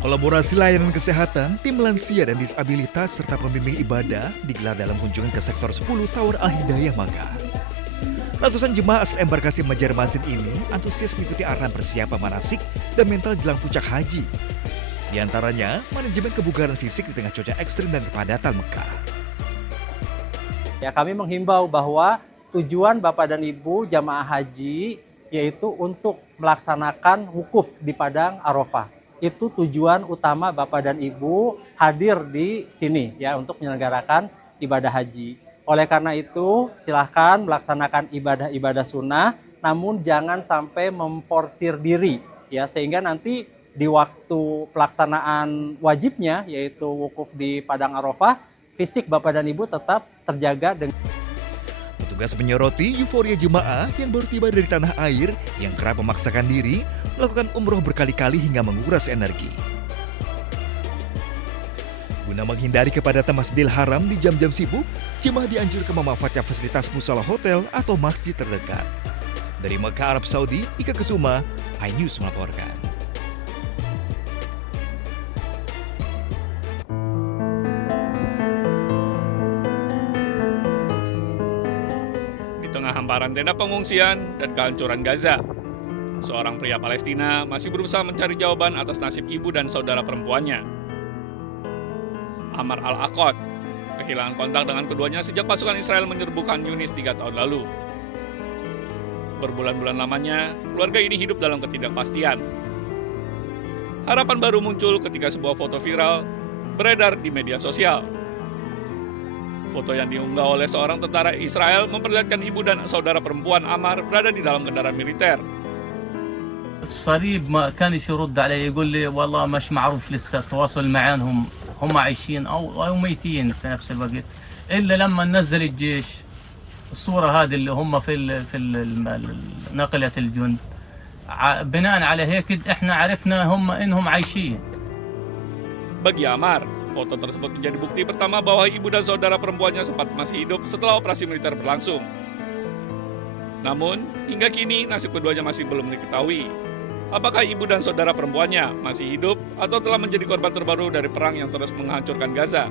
Kolaborasi layanan kesehatan, tim lansia dan disabilitas, serta pembimbing ibadah digelar dalam kunjungan ke sektor 10 Tower Al-Hidayah Makkah. Ratusan jemaah asal embarkasi Banjarmasin ini antusias mengikuti arahan persiapan manasik dan mental jelang puncak haji. Di antaranya, manajemen kebugaran fisik di tengah cuaca ekstrim dan kepadatan Mekah. Ya, kami menghimbau bahwa tujuan Bapak dan Ibu jamaah haji yaitu untuk melaksanakan wukuf di Padang Arafah. Itu tujuan utama Bapak dan Ibu hadir di sini ya untuk menyelenggarakan ibadah haji. Oleh karena itu, silahkan melaksanakan ibadah-ibadah sunnah, namun jangan sampai memforsir diri ya sehingga nanti di waktu pelaksanaan wajibnya yaitu wukuf di Padang Arafah, fisik Bapak dan Ibu tetap terjaga dengan. Petugas menyoroti euforia jemaah yang baru tiba dari tanah air yang kerap memaksakan diri melakukan umroh berkali-kali hingga menguras energi. Guna menghindari kepadatan Masjidil Haram di jam-jam sibuk, jemaah dianjurkan memanfaatkan fasilitas musala hotel atau masjid terdekat. Dari Mekah, Arab Saudi, Ika Kesuma, iNews melaporkan. Di tengah hamparan tenda pengungsian dan kehancuran Gaza, seorang pria Palestina masih berusaha mencari jawaban atas nasib ibu dan saudara perempuannya. Amar Al-Aqad kehilangan kontak dengan keduanya sejak pasukan Israel menyerbu Khan Yunis 3 tahun lalu. Berbulan-bulan lamanya, keluarga ini hidup dalam ketidakpastian. Harapan baru muncul ketika sebuah foto viral beredar di media sosial. Foto yang diunggah oleh seorang tentara Israel memperlihatkan ibu dan saudara perempuan Amar berada di dalam kendaraan militer. الصليب ما كانش يرد علي يقول لي والله مش معروف لسه تواصل معاهم هم عايشين او ميتين في نفس الوقت الا لما نزل الجيش الصوره هذه اللي هم نقله الجند بناء على هيك احنا عرفنا هم انهم عايشين. Bagi Amar, foto tersebut menjadi bukti pertama bahwa ibu dan saudara perempuannya sempat masih hidup setelah operasi militer berlangsung. Namun, hingga kini nasib keduanya masih belum diketahui. Apakah ibu dan saudara perempuannya masih hidup atau telah menjadi korban terbaru dari perang yang terus menghancurkan Gaza?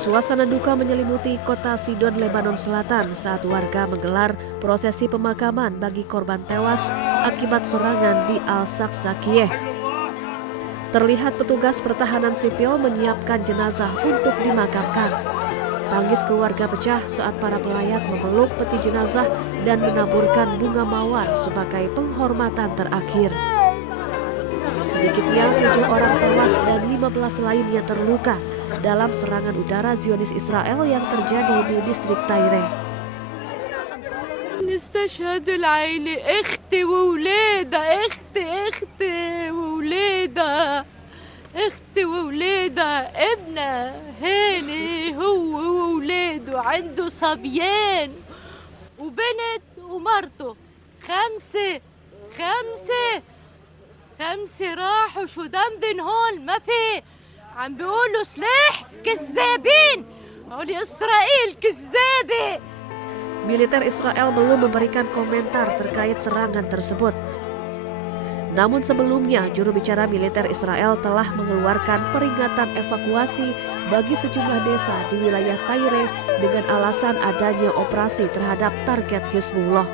Suasana duka menyelimuti kota Sidon, Lebanon Selatan saat warga menggelar prosesi pemakaman bagi korban tewas akibat serangan di Al-Saksakiyeh. Terlihat petugas pertahanan sipil menyiapkan jenazah untuk dimakamkan. Tangis keluarga pecah saat para pelayat memeluk peti jenazah dan menaburkan bunga mawar sebagai penghormatan terakhir. Sedikitnya 7 orang tewas dan 15 lainnya terluka dalam serangan udara Zionis Israel yang terjadi di distrik Tyre. نستشهد العيلة اختي وولادها اختي وولادها اختي وولادها ابنها هاني هو وولاده عنده صبيان وبنت ومرته خمسة راحوا شو ذنبن هون ما في عم بيقولوا سلاح كذابين هول إسرائيل كذابة. Militer Israel belum memberikan komentar terkait serangan tersebut. Namun sebelumnya, juru bicara militer Israel telah mengeluarkan peringatan evakuasi bagi sejumlah desa di wilayah Tyre dengan alasan adanya operasi terhadap target Hizbullah.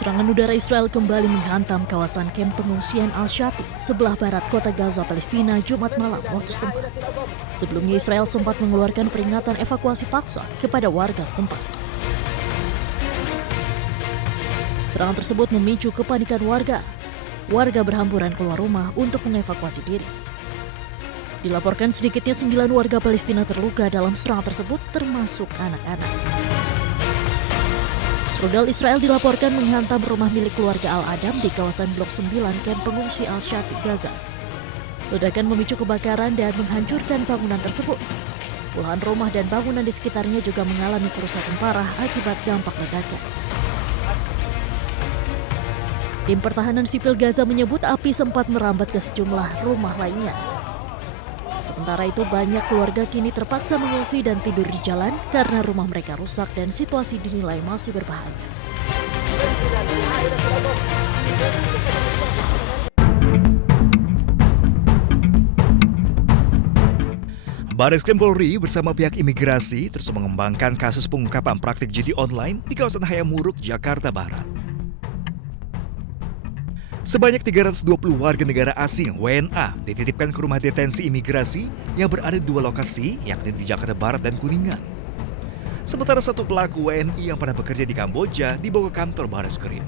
Serangan udara Israel kembali menghantam kawasan kamp pengungsian Al-Shati sebelah barat kota Gaza, Palestina, Jumat malam waktu setempat. Sebelumnya Israel sempat mengeluarkan peringatan evakuasi paksa kepada warga setempat. Serangan tersebut memicu kepanikan warga. Warga berhamburan keluar rumah untuk mengevakuasi diri. Dilaporkan sedikitnya 9 warga Palestina terluka dalam serangan tersebut, termasuk anak-anak. Rudal Israel dilaporkan menghantam rumah milik keluarga Al-Adam di kawasan Blok 9 kamp pengungsi Al-Shati, Gaza. Ledakan memicu kebakaran dan menghancurkan bangunan tersebut. Puluhan rumah dan bangunan di sekitarnya juga mengalami kerusakan parah akibat dampak ledakan. Tim Pertahanan Sipil Gaza menyebut api sempat merambat ke sejumlah rumah lainnya. Sementara itu banyak keluarga kini terpaksa mengungsi dan tidur di jalan karena rumah mereka rusak dan situasi dinilai masih berbahaya. Bareskrim Polri bersama pihak imigrasi terus mengembangkan kasus pengungkapan praktik judi online di kawasan Hayamuruk, Jakarta Barat. Sebanyak 320 warga negara asing (WNA) dititipkan ke rumah detensi imigrasi yang berada di dua lokasi, yakni di Jakarta Barat dan Kuningan. Sementara satu pelaku WNI yang pernah bekerja di Kamboja dibawa ke kantor Bareskrim.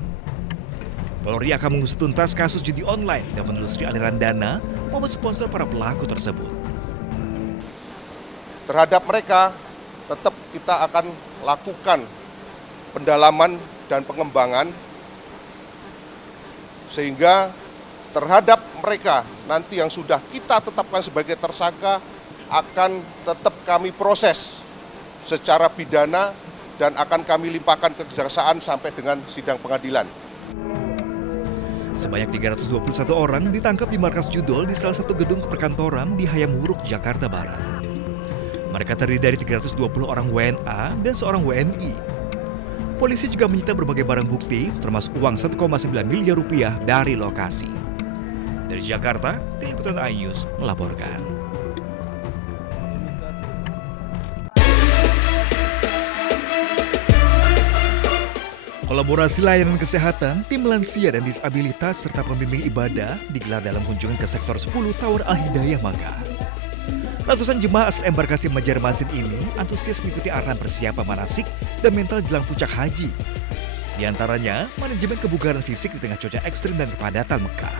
Polri akan mengusut tuntas kasus judi online dan menelusuri aliran dana maupun sponsor para pelaku tersebut. Terhadap mereka, tetap kita akan lakukan pendalaman dan pengembangan sehingga terhadap mereka nanti yang sudah kita tetapkan sebagai tersangka akan tetap kami proses secara pidana dan akan kami limpahkan ke kejaksaan sampai dengan sidang pengadilan. Sebanyak 321 orang ditangkap di markas judol di salah satu gedung perkantoran di Hayamuruk, Jakarta Barat. Mereka terdiri dari 320 orang WNA dan seorang WNI. Polisi juga menyita berbagai barang bukti, termasuk uang 1,9 miliar rupiah dari lokasi. Dari Jakarta, Tim Liputan iNews melaporkan. Kolaborasi layanan kesehatan, tim lansia dan disabilitas serta pembimbing ibadah digelar dalam kunjungan ke sektor 10 Tower Al-Hidayah Makkah. Ratusan jemaah asal embarkasi Banjarmasin ini antusias mengikuti arahan persiapan manasik dan mental jelang puncak haji. Di antaranya, manajemen kebugaran fisik di tengah cuaca ekstrim dan kepadatan Mekah.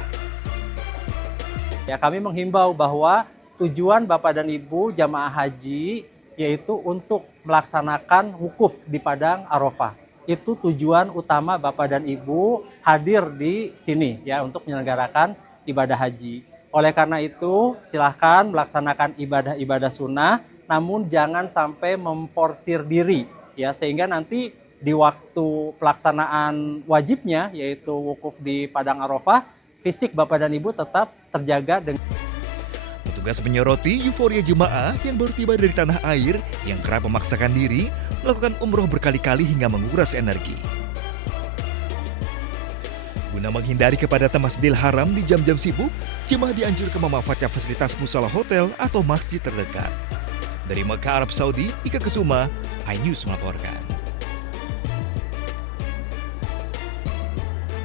Ya, kami menghimbau bahwa tujuan Bapak dan Ibu jamaah haji yaitu untuk melaksanakan wukuf di Padang Arafah. Itu tujuan utama Bapak dan Ibu hadir di sini ya untuk menyelenggarakan ibadah haji. Oleh karena itu, silahkan melaksanakan ibadah-ibadah sunnah, namun jangan sampai memforsir diri, ya sehingga nanti di waktu pelaksanaan wajibnya, yaitu wukuf di Padang Arafah, fisik Bapak dan Ibu tetap terjaga dengan. Petugas menyoroti euforia jemaah yang baru tiba dari tanah air yang kerap memaksakan diri melakukan umroh berkali-kali hingga menguras energi. Guna menghindari kepadatan Masjidil Haram di jam-jam sibuk, jemaah dianjurkan memanfaatkan fasilitas musala hotel atau masjid terdekat. Dari Mekah, Arab Saudi, Ika Kesuma, iNews melaporkan.